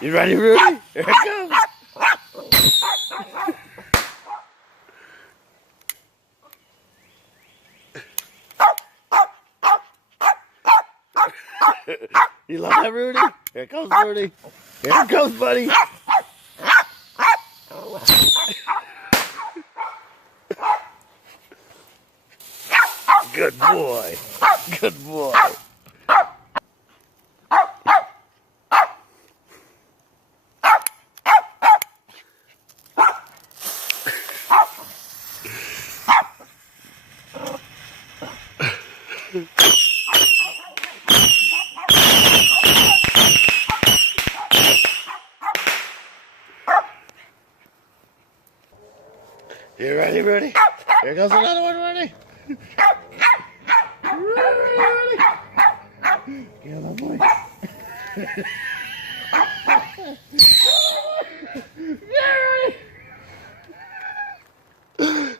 You ready, Rudy? Here it comes. You love that, Rudy? Here comes Rudy. Here comes buddy. Good boy. Good boy. You ready, Rudy? Here goes another one, Rudy. Rudy. Get him, boy.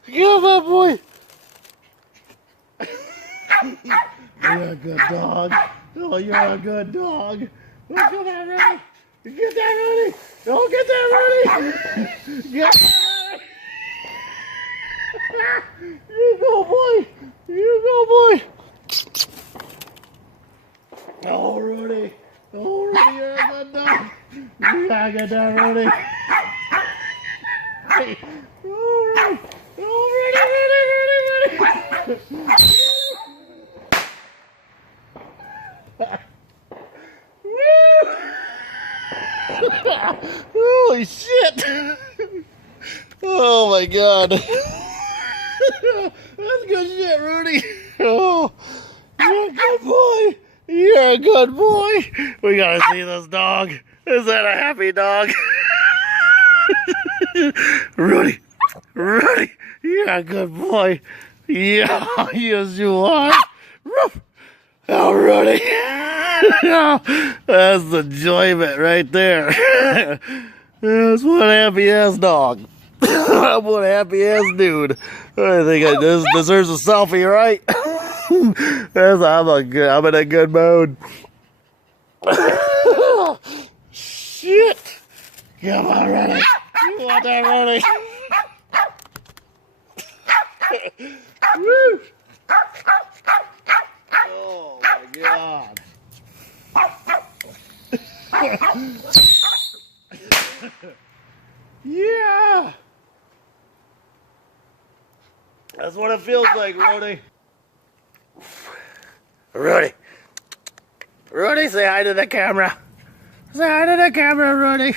Get him, boy. You're a good dog. Oh, you're a good dog. Oh, come on, Rudy. Get that, Rudy. Oh, get that, Rudy. Get that, Rudy. You go, boy. You go, boy. Oh, Rudy. Oh, Rudy, you're a good dog. Yeah, get that, Rudy. Hey. Oh, Rudy. Oh, Rudy, Rudy, Rudy, Rudy. Holy shit! Oh my god! That's good shit, Rudy. Oh, you're a good boy. You're a good boy. We gotta see this dog. Is that a happy dog? Rudy, Rudy, you're a good boy. Yeah, yes you are. Oh, Rudy. That's the enjoyment right there. That's one happy ass dog. One happy ass dude. I think this deserves a selfie, right? I'm in a good mood. Shit. Come on, Rudy. You want that, Rudy? Woo. Oh my god. Yeah. That's what it feels like, Rudy. Rudy. Rudy, say hi to the camera. Say hi to the camera, Rudy.